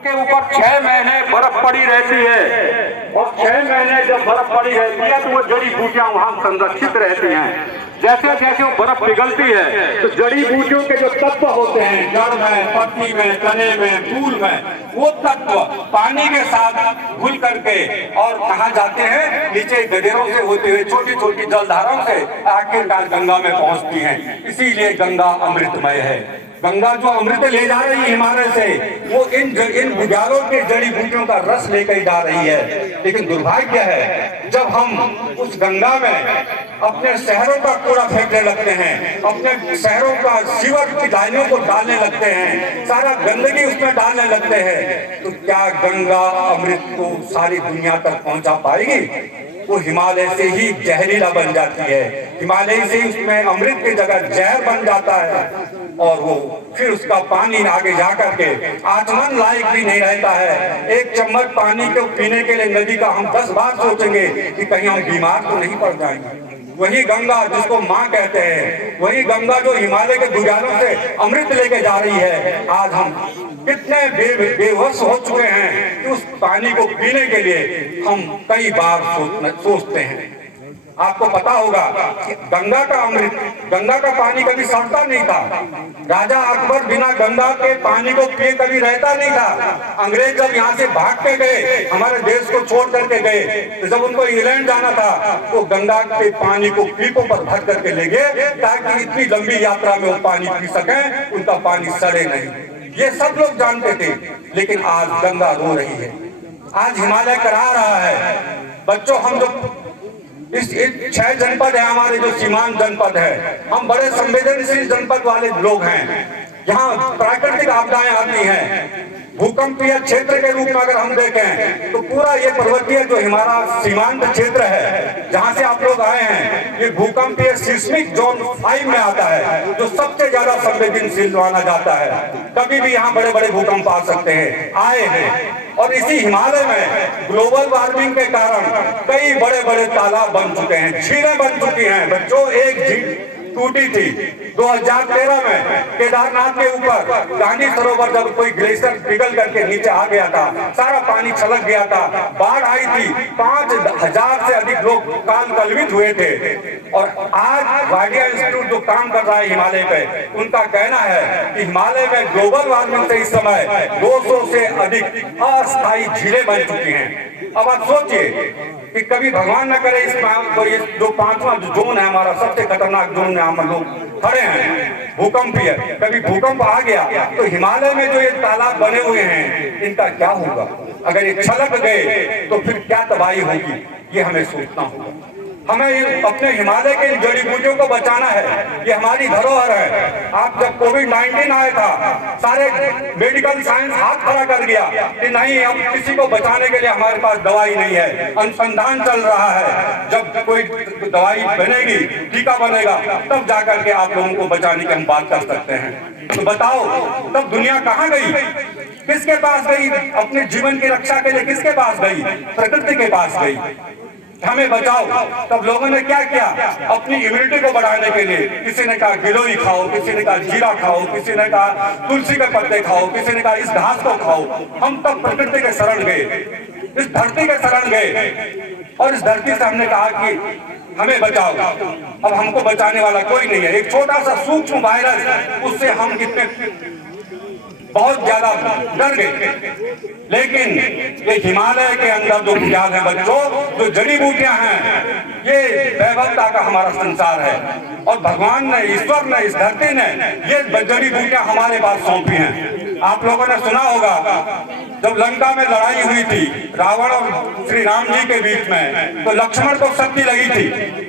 के ऊपर 6 महीने बर्फ पड़ी रहती है और 6 महीने जब बर्फ पड़ी रहती है तो वो जड़ी बूटियां वहां संरक्षित रहती हैं। जैसे जैसे वो बर्फ पिघलती है तो जड़ी बूटियों के जो तत्व होते हैं जड़ में, पत्ती में, तने में, फूल में, वो तत्व पानी के साथ घुल करके और कहाँ जाते हैं, नीचे गडेरों से होते हुए छोटी छोटी जलधाराओं से आखिरकार गंगा में पहुंचती हैं। इसीलिए गंगा अमृतमय है। गंगा जो अमृत ले जा रही है हिमालय से, वो इन बुझारों के जड़ी बूटियों का रस लेकर जा रही है। लेकिन दुर्भाग्य है जब हम उस गंगा में अपने शहरों का कूड़ा फेंकने लगते हैं, अपने शहरों का सीवर की डालियों को डालने लगते हैं, सारा गंदगी उसमें डालने लगते हैं, तो क्या गंगा अमृत को सारी दुनिया तक पहुंचा पाएगी? वो हिमालय से ही जहरीला बन जाती है, हिमालय से उसमें अमृत की जगह जहर बन जाता है और वो फिर उसका पानी आगे जाकर के आचमन लायक भी नहीं रहता है। एक चम्मच पानी को पीने के लिए नदी का हम 10 बार सोचेंगे कि कहीं हम बीमार तो नहीं पड़ जाएंगे। वही गंगा जिसको माँ कहते हैं, वही गंगा जो हिमालय के गुजारों से अमृत लेके जा रही है, आज हम कितने बेवश हो चुके हैं कि उस पानी को पीने के लिए हम कई बार सोचते हैं। आपको पता होगा कि गंगा का अमृत, गंगा का पानी कभी सड़ता नहीं था। राजा अकबर बिना गंगा के पानी को पिए कभी रहता नहीं था। अंग्रेज जब यहाँ से भाग के गए, हमारे देश को छोड़ करके गए, तो जब उनको इंग्लैंड जाना था तो गंगा के पानी को पीपों पर भर करके ले गए ताकि इतनी लंबी यात्रा में वो पानी पी सकें, उनका पानी सड़े नहीं। ये सब लोग जानते थे, लेकिन आज गंगा रो रही है, आज हिमालय करा रहा है। बच्चों, हम जो इस 6 जनपद है हमारे, जो सीमांत जनपद है, हम बड़े संवेदनशील जनपद वाले लोग हैं। यहाँ प्राकृतिक आपदाएं आती हैं, भूकंपीय क्षेत्र के रूप में अगर हम देखें तो पूरा ये पर्वतीय जो हमारा सीमांत क्षेत्र है जहाँ से आप लोग आए हैं, ये भूकंपीय सिस्मिक जोन 5 में आता है, जो सबसे ज्यादा संवेदनशील माना जाता है। कभी भी यहाँ बड़े बड़े भूकंप आ सकते हैं, आए हैं। और इसी हिमालय में ग्लोबल वार्मिंग के कारण कई बड़े बड़े तालाब बन चुके हैं, झीलें बन चुकी हैं। बच्चों, एक झील टूटी थी 2013 में केदारनाथ के ऊपर, गांधी सरोवर, जब कोई ग्लेशियर पिघल करके नीचे आ गया था, सारा पानी छलक गया था, बाढ़ आई थी, 5000 से अधिक लोग काल कलवित हुए थे। और आज वाडिया इंस्टीट्यूट जो काम कर रहा है हिमालय पे, उनका कहना है कि हिमालय में ग्लोबल वार्मिंग से इस समय 200 से अधिक अस्थायी झीलें बन चुकी हैं। अब आप सोचिए कि कभी भगवान न करे इस जो 5वां जोन है हमारा, सबसे खतरनाक जोन में हम लोग खड़े हैं, भूकंपीय, कभी भूकंप आ गया तो हिमालय में जो ये तालाब बने हुए हैं, इनका क्या होगा? अगर ये छलक गए तो फिर क्या तबाही होगी? ये हमें सोचना होगा। हमें अपने हिमालय के जड़ी बूटियों को बचाना है, ये हमारी धरोहर है। आप जब कोविड-19 आया था, सारे मेडिकल साइंस हाथ खड़ा कर गया कि नहीं, अब किसी को बचाने के लिए हमारे पास दवाई नहीं है, अनुसंधान चल रहा है, जब कोई दवाई बनेगी, टीका बनेगा, तब जाकर के आप लोगों को बचाने की हम बात कर सकते हैं। तो बताओ, तब दुनिया कहाँ गई? किसके पास गई? अपने जीवन की रक्षा के लिए किसके पास गई? प्रकृति के पास गई। हमें बचाओ। तब लोगों ने क्या किया? अपनी इम्यूनिटी को बढ़ाने के लिए किसी ने कहा गिलोई खाओ, किसी ने कहा जीरा खाओ, किसी ने कहा तुलसी के पत्ते खाओ, किसी ने कहा इस घास को खाओ। हम तब प्रकृति के शरण गए, इस धरती के शरण गए और इस धरती से हमने कहा कि हमें बचाओ। अब हमको बचाने वाला कोई नहीं है। एक छोटा सा सूक्ष्म वायरस, उससे हम कितने बहुत ज्यादा डर गए। लेकिन ये हिमालय के अंदर जो बुनियाद है बच्चों, जो जड़ी बूटियां हैं, ये वैभवता का हमारा संसार है। और भगवान ने, ईश्वर ने, इस धरती ने ये जड़ी बूटियां हमारे पास सौंपी हैं। आप लोगों ने सुना होगा जब लंका में लड़ाई हुई थी रावण और श्री राम जी के बीच में, तो लक्ष्मण को शक्ति लगी थी।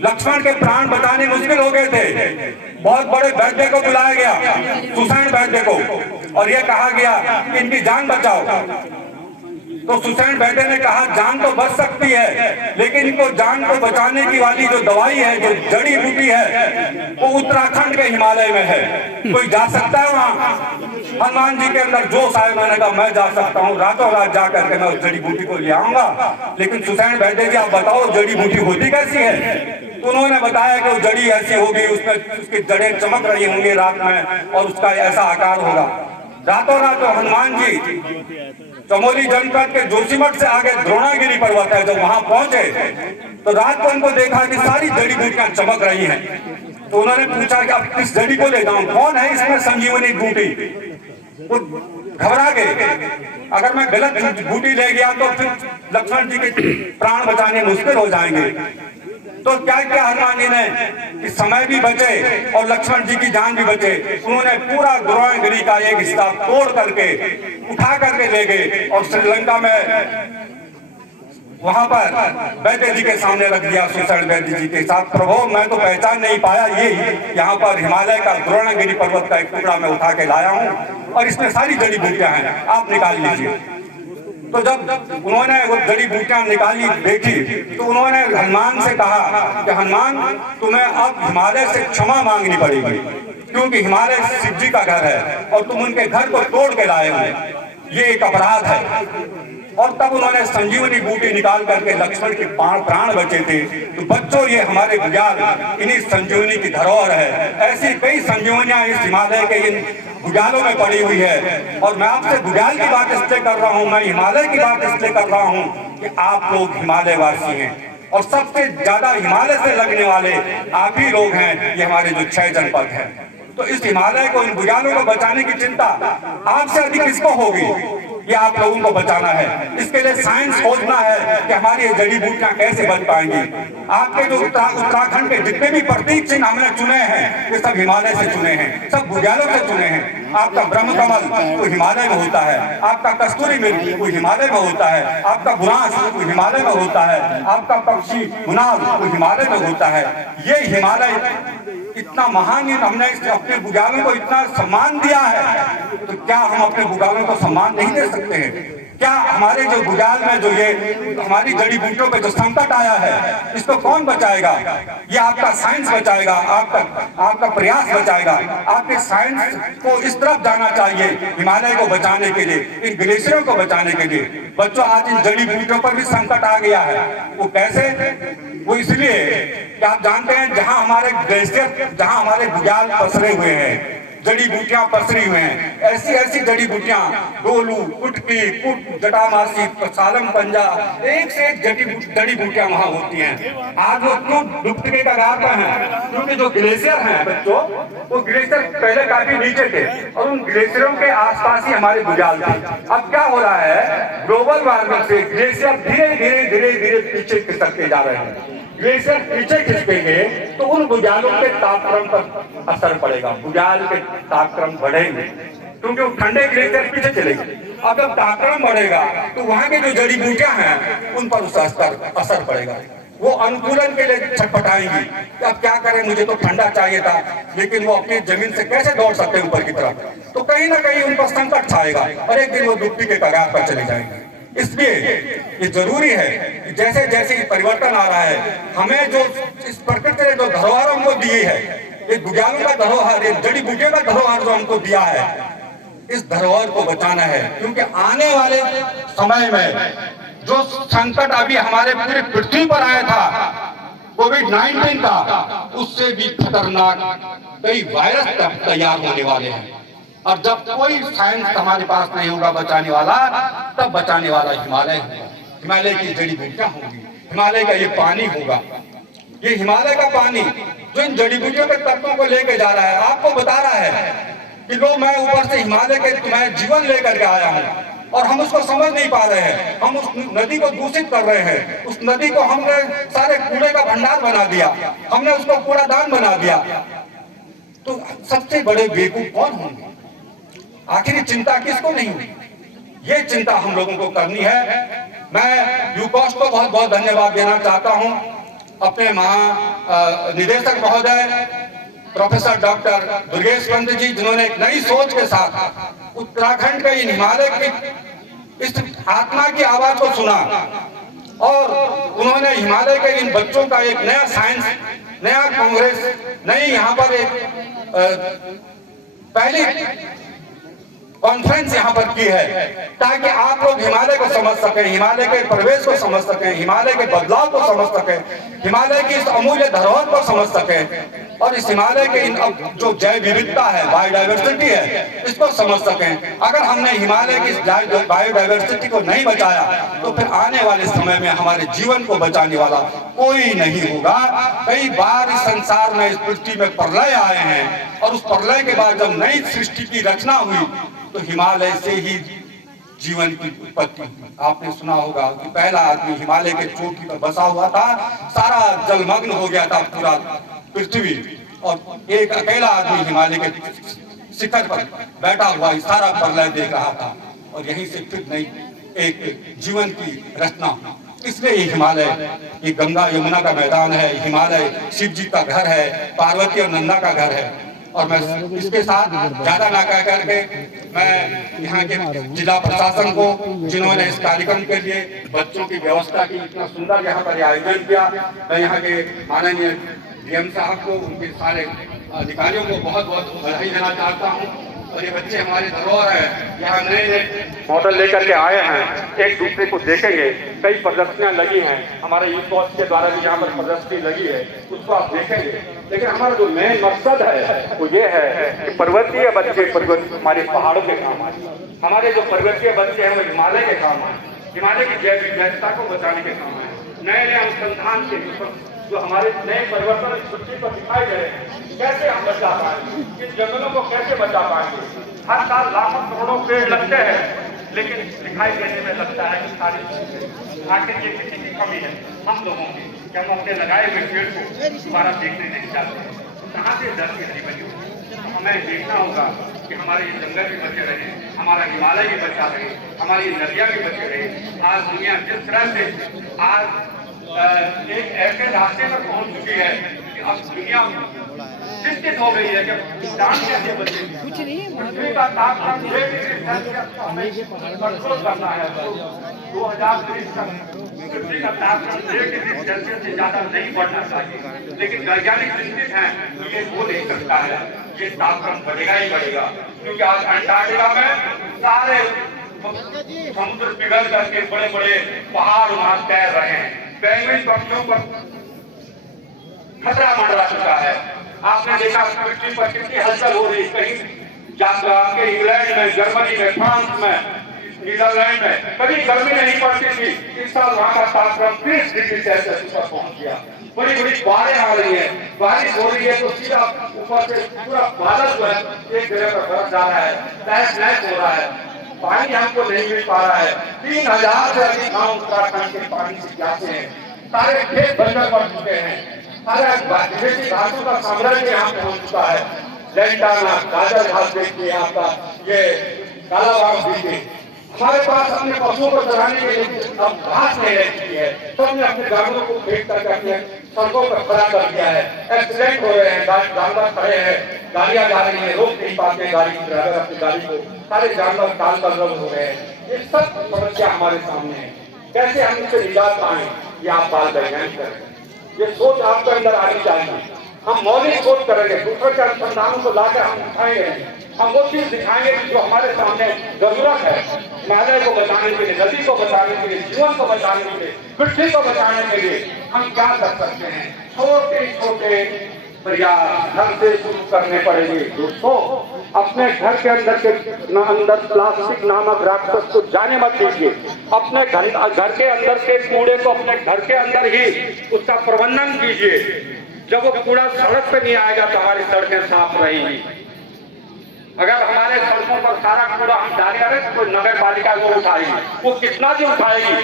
लक्ष्मण के प्राण बचाने मुश्किल हो गए थे। बहुत बड़े वैद्य को बुलाया गया, सुषेण वैद्य को, और यह कहा गया कि इनकी जान बचाओ। तो सुषेण वैद्य ने कहा जान तो बच सकती है, लेकिन इनको जान को बचाने की वाली जो दवाई है, जो जड़ी बूटी है, वो उत्तराखंड के हिमालय में है। कोई जा सकता है वहाँ? हनुमान जी के अंदर जोश आया, मैंने कहा मैं जा सकता हूँ, रातों रात जा करके मैं उस जड़ी बूटी को ले आऊंगा। लेकिन सुषेण वैद्य जी, आप बताओ जड़ी बूटी होती कैसी है? उन्होंने बताया कि वो जड़ी ऐसी होगी, उसमें उसकी जड़ें चमक रही होंगी रात में और उसका ऐसा आकार होगा। रातों रात हनुमान जी चमोली जनपद के जोशीमठ से आगे द्रोणागिरी पर्वत है, जब वहां पहुंचे तो रात को उनको देखा कि सारी जड़ी बूटियां चमक रही हैं। तो उन्होंने पूछा कि अब किस जड़ी को ले जाऊं, कौन है इसमें संजीवनी बूटी। वो घबरा गए, अगर मैं गलत बूटी ले गया तो फिर लक्ष्मण जी के प्राण बचाने मुश्किल हो जाएंगे। तो क्या क्या हनुमान जी ने कि समय भी बचे और लक्ष्मण जी की जान भी बचे, उन्होंने पूरा द्रोणागिरी का एक हिस्सा तोड़ करके उठा करके ले गए और श्रीलंका में वहां पर वैद्य जी के सामने रख दिया, सुसैन वैद्य जी के साथ। प्रभु मैं तो पहचान नहीं पाया, ये यहाँ पर हिमालय का द्रोणागिरी पर्वत का एक टुकड़ा मैं उठा के लाया हूँ और इसमें सारी जड़ी बूटियां हैं, आप निकाल लीजिए। तो जब उन्होंने वो जड़ी बूटियां निकाली देखी तो उन्होंने हनुमान से कहा कि हनुमान तुम्हें अब हिमालय से क्षमा मांगनी पड़ेगी, क्योंकि हिमालय शिव जी का घर है और तुम उनके घर को तोड़ के लाए हो, ये एक अपराध है। और तब उन्होंने संजीवनी बूटी निकाल करके लक्ष्मण के प्राण बचे थे। तो बच्चों ये हमारे बुग्याल इन्हीं संजीवनी की धरोहर है। ऐसी कई संजीवनियां इस हिमालय के इन बुग्यालों में पड़ी हुई है। और मैं आपसे बुग्याल की बात इसलिए कर रहा हूँ, मैं हिमालय की बात इसलिए कर रहा हूँ कि आप लोग हिमालय वासी हैं और सबसे ज्यादा हिमालय से लगने वाले आप ही लोग हैं। ये हमारे जो 6 जनपद हैं, तो इस हिमालय को, इन बुग्यालों को बचाने की चिंता आपसे अधिक किसको होगी? ये आप लोगों को बचाना है। इसके लिए साइंस खोजना है कि हमारी ये जड़ी बूटियां कैसे बच पाएंगी। आपके जो उत्तराखंड के जितने भी प्रतीक चिन्ह हमने चुने हैं, ये सब हिमालय से चुने हैं, सब बुग्यालों से चुने हैं। आपका ब्रह्म कमल वो हिमालय में होता है, आपका कस्तूरी मृग वो हिमालय में होता है, आपका बुरांश वो हिमालय में होता है, आपका पक्षी गुनाग वो हिमालय में होता है। ये हिमालय इतना महान, हमने अपने बुग्यालों को इतना सम्मान दिया है, तो क्या हम अपने बुग्यालों को सम्मान नहीं दे सकते हैं? क्या हमारे जो बुग्याल में जो ये हमारी जड़ी बूटियों पे जो संकट आया है, इसको कौन बचाएगा? ये आपका साइंस बचाएगा, आपका प्रयास बचाएगा। आपके साइंस को इस तरफ जाना चाहिए हिमालय को बचाने के लिए, इन ग्लेशियरों को बचाने के लिए। बच्चों आज इन जड़ी बूटियों पर भी संकट आ गया है। वो कैसे? वो इसलिए कि आप जानते हैं जहां हमारे ग्लेशियर, जहां हमारे बुग्याल पसरे हुए हैं, जड़ी बूटियां पसरी हुए हैं, ऐसी ऐसी जड़ी बूटियां, डोलू, कुटकी, कुट, जटामासी, सालम पंजा, एक से एक जड़ी बूटियां वहां होती हैं। आज वो क्यों डूबने के कगार पर हैं? क्योंकि जो ग्लेशियर हैं बच्चों, वो ग्लेशियर पहले काफी नीचे थे और उन ग्लेशियरों के आसपास ही हमारे बुग्याल थे। अब क्या हो रहा है, ग्लोबल वार्मिंग से ग्लेशियर धीरे धीरे धीरे धीरे पीछे खिसकते जा रहे हैं। ग्लेशियर पीछे खिसकेंगे तो उन बुग्यालों के तापक्रम पर असर पड़ेगा, बुग्याल के तापक्रम बढ़ेंगे क्योंकि वो ठंडे ग्लेशियर पीछे चलेंगे। अब जब तापक्रम बढ़ेगा तो वहां की जो जड़ी बूटियां हैं उन पर उसका असर पड़ेगा, वो अनुकूलन के लिए छटपटाएंगी। अब क्या करें, मुझे तो ठंडा चाहिए था, लेकिन वो अपनी जमीन से कैसे दौड़ सकते हैं ऊपर की तरफ? तो कहीं ना कहीं उन पर संकट छाएगा और एक दिन वो डूबने के कगार पर चले जाएंगे। इसलिए ये जरूरी है कि जैसे जैसे परिवर्तन आ रहा है, हमें जो इस प्रकृति ने जो धरोहर हमको दी है, ये बुग्यालों का धरोहर, ये जड़ी बूटियों का धरोहर जो हमको दिया है, इस धरोहर को बचाना है। क्योंकि आने वाले समय में जो संकट अभी हमारे पूरी पृथ्वी पर आया था, कोविड-19 का, उससे भी खतरनाक कई वायरस तैयार होने वाले हैं। और जब कोई साइंस हमारे पास नहीं होगा बचाने वाला, तब बचाने वाला हिमालय होगा, हिमालय की जड़ी बूटियां होंगी, हिमालय का ये पानी होगा। ये हिमालय का पानी जो इन जड़ी बूटियों के तत्वों को लेके जा रहा है, आपको बता रहा है कि लो मैं ऊपर से हिमालय के तुम्हें जीवन लेकर के आया हूँ, और हम उसको समझ नहीं पा रहे हैं। हम उस नदी को दूषित कर रहे हैं, उस नदी को हमने सारे कूड़े का भंडार बना दिया, हमने उसको कूड़ादान बना दिया। तो सबसे बड़े बेवकूफ कौन होंगे? आखिर चिंता किसको नहीं हुई? ये चिंता हम लोगों को करनी है। मैं यूकॉस्ट को बहुत बहुत धन्यवाद देना चाहता हूं, अपने महानिदेशक महोदय प्रोफेसर डॉक्टर दुर्गेश पंत जी, जिन्होंने एक नई सोच के साथ उत्तराखंड के इन हिमालय की इस आत्मा की आवाज को सुना और उन्होंने हिमालय के इन बच्चों का एक नया साइंस, नया कांग्रेस, नई यहाँ पर एक पहली कॉन्फ्रेंस यहाँ पर की है, ताकि आप लोग हिमालय को समझ सकें, हिमालय के प्रवेश को समझ सकें, हिमालय के बदलाव को समझ सकें, हिमालय की इस अमूल्य धरोहर को समझ सकें और इस हिमालय के इन जो जैव विविधता है, बायोडाइवर्सिटी है, इसको समझ सकें। अगर हमने हिमालय की बायोडाइवर्सिटी को नहीं बचाया तो फिर आने वाले समय में हमारे जीवन को बचाने वाला कोई नहीं होगा। कई बार इस संसार में, इस पृथ्वी में प्रलय आए हैं और उस प्रलय के बाद जब नई सृष्टि की रचना हुई तो हिमालय से ही जीवन की उत्पत्ति। आपने सुना होगा कि पहला आदमी हिमालय के चोटी पर बसा हुआ था, सारा जलमग्न हो गया था पूरा पृथ्वी, और एक अकेला आदमी हिमालय के शिखर पर बैठा हुआ सारा प्रलय देख रहा था और यहीं से फिर नई एक जीवन की रचना। इसलिए ये हिमालय, ये गंगा यमुना का मैदान है, हिमालय शिव जी का घर है, पार्वती और नंदा का घर है। और मैं इसके साथ ज्यादा ना कह करके मैं यहाँ के जिला प्रशासन को, जिन्होंने इस कार्यक्रम के लिए बच्चों की व्यवस्था की, इतना सुंदर यहाँ पर आयोजन किया, मैं यहाँ के माननीय डीएम साहब को, उनके सारे अधिकारियों को बहुत बहुत बधाई देना चाहता हूँ। और ये बच्चे हमारे धरोहर है, यहाँ नए नए मॉडल लेकर के आए हैं, एक दूसरे को देखेंगे। कई प्रदर्शनियां लगी हैं, हमारे यूथ कॉज के द्वारा भी यहाँ पर प्रदर्शनी लगी है, उसको आप देखेंगे। लेकिन हमारा जो मेन मकसद है वो ये है कि पर्वतीय बच्चे हमारे पहाड़ों के काम आए, हमारे जो पर्वतीय बच्चे हैं वो हिमालय के काम आए, हिमालय की जैव विविधता को बचाने के काम आए। नए नए अनुसंधान के जो हमारे नए परिवर्तन इस पृथ्वी पर दिखाई दे रहे हैं, कैसे हम बचा पाएंगे, इन जंगलों को कैसे बचा पाएंगे। हर साल लाखों करोड़ों पेड़ लगते हैं, लेकिन दिखाई देने में लगता है कि सारी आखिर ये किसी की कमी है हम लोगों की, कि हम अपने लगाए हुए पेड़ को दोबारा देखने नहीं चाहते हैं। कहाँ से धरती हरी बनी होगी। हमें देखना होगा कि हमारे ये जंगल भी बचे रहे, हमारा हिमालय भी बचा रहे, हमारी नदियाँ भी बचे रहे। आज दुनिया जिस तरह से आज एक ऐसे रास्ते पर पहुंच चुकी है कि अब दुनिया चिंतित हो गई है कि किसान कैसे बचे। पृथ्वी का तापमान 6 डिग्री सेल्सियस कंट्रोल करना है, 2030 तक पृथ्वी का तापमान 6 डिग्री सेल्सियस से ज्यादा नहीं बढ़ना चाहिए। लेकिन वैज्ञानिक चिंतित हैं कि ये हो नहीं सकता है, ये तापमान बढ़ेगा ही बढ़ेगा, क्योंकि आज अंटार्कटिका में सारे समुद्र पिघल करके बड़े बड़े पहाड़ वहां तैर रहे हैं। पेंगुइन पक्षियों पर खतरा मंडरा चुका है। आपने देखा पृथ्वी पर कितनी हलचल हो रही, कहीं जाकर इंग्लैंड में, जर्मनी में, फ्रांस में, नीदरलैंड में कभी गर्मी नहीं पड़ती थी, इस साल वहां का तापमान 30 डिग्री सेल्सियस पर पहुंच गया। बड़ी बड़ी बाढ़ें आ रही है, बारिश हो रही है तो सीधा ऊपर से पूरा बादल जो है एक जगह पर बरस जा रहा है, तहस नहस हो रहा है, पानी हमको नहीं मिल पा रहा है। 3000 से अधिक गांव उत्तराखंड के पानी से प्यासे हैं, सारे खेत बंजर पड़ चुके हैं, सारे विदेशी घासों का साम्राज्य यहाँ पहुंच चुका है। लैंटाना, गाजर घास देखिए, आपका ये काला बाग देखिए। हमारे पास अपने पशुओं को चराने के लिए अब घास नहीं रह चुकी है, तो हमने अपने जानवरों को फेंक करके अपने सड़कों पर खड़ा कर दिया है। एक्सीडेंट हो रहे हैं, जानवर खड़े हैं, गाड़ियां जा रही है, रोक नहीं पाते गाड़ी ड्राइवर अपनी गाड़ी को, सारे जानवर काल बदल हो रहे हैं। ये सब समस्या हमारे सामने है, कैसे हम इससे निजात पाएं, ये आप बाल वैज्ञानिक करें। ये सोच आपके अंदर आनी चाहिए। हम मौलिक सोच करेंगे, दूसरे के अनुसंधानों को लाकर हम दिखाएंगे, हम वो चीज दिखाएंगे जो हमारे सामने जरूरत है, हिमालय को बचाने के लिए, नदी को बचाने के लिए, जीवन को बचाने के लिए, पृथ्वी को बचाने के लिए हम क्या कर सकते हैं। छोटे छोटे प्रयास घर से शुरू करने पड़ेंगे। दोस्तों, अपने घर के अंदर प्लास्टिक नामक राक्षस को जाने मत दीजिए। अपने घर के अंदर के कूड़े को अपने घर के अंदर ही उसका प्रबंधन कीजिए। जब वो कूड़ा सड़क पे नहीं आएगा तो हमारी सड़कें साफ रहेंगी। अगर हमारे सड़कों पर सारा कूड़ा हम डाले रहे तो कोई नगर पालिका वो उठाएगी, वो कितना दिन उठाएगी।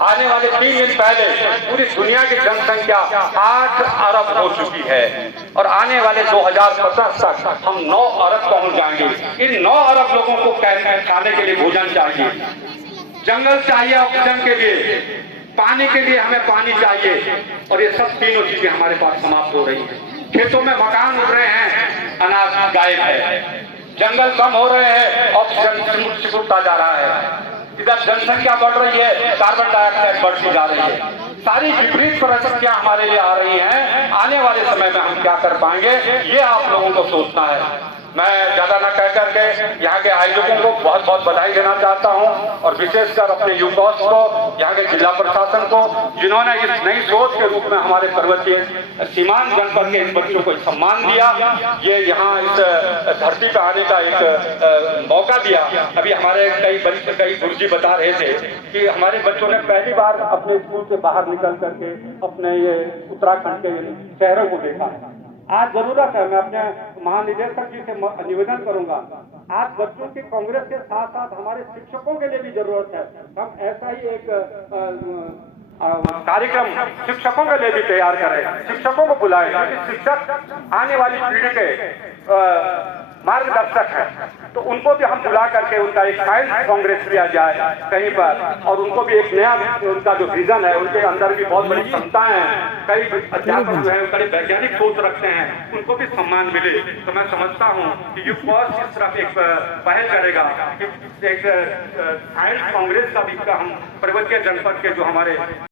आने वाले 3 दिन पहले पूरी दुनिया की जनसंख्या 8 अरब हो चुकी है और आने वाले 2050 तक हम 9 अरब पहुंच जाएंगे। इन 9 अरब लोगों को खाने के लिए भोजन चाहिए, जंगल चाहिए ऑक्सीजन के लिए, पानी के लिए हमें पानी चाहिए, और ये सब तीनों चीजें हमारे पास समाप्त हो रही हैं। खेतों में मकान उड़ रहे हैं, अनाज गायब है, जंगल कम हो रहे हैं, ऑक्सीजन सिकुड़ता जा रहा है, इधर जनसंख्या बढ़ रही है, कार्बन डाइऑक्साइड बढ़ती जा रही है। सारी विपरीत परिस्थितियां हमारे लिए आ रही हैं। आने वाले समय में हम क्या कर पाएंगे, ये आप लोगों को सोचना है। मैं ज्यादा न कह करके यहाँ के आयोजकों को बहुत बहुत बधाई देना चाहता हूँ और विशेषकर अपने यूकॉस को, यहाँ के जिला प्रशासन को, जिन्होंने इस नई सोच के रूप में हमारे पर्वतीय सीमांत जनपद के इन बच्चों को सम्मान दिया, ये यहाँ इस धरती पर आने का एक मौका दिया। अभी हमारे कई गुरुजी बता रहे थे कि हमारे बच्चों ने पहली बार अपने स्कूल से बाहर निकल करके अपने ये उत्तराखंड के शहरों को देखा। आज जरूरत है, मैं अपने महानिदेशक जी से निवेदन करूंगा, आज बच्चों की कांग्रेस के साथ साथ हमारे शिक्षकों के लिए भी जरूरत है। हम ऐसा ही एक कार्यक्रम शिक्षकों के लिए भी तैयार करें, शिक्षकों को बुलाएं, क्योंकि शिक्षक आने वाली पीढ़ी के मार्गदर्शक है, तो उनको भी हम बुला करके उनका एक साइंस कांग्रेस किया जाए कहीं पर, और उनको भी एक नया उनका जो विजन है, उनके अंदर भी बहुत बड़ी क्षमताएं हैं, कई अध्यापक जो है बड़े वैज्ञानिक सोच रखते हैं, उनको भी सम्मान मिले। तो मैं समझता हूँ कि यूकॉस इस तरफ एक पहल करेगा कि एक साइंस कांग्रेस का भी हम पर्वतीय जनपद के जो हमारे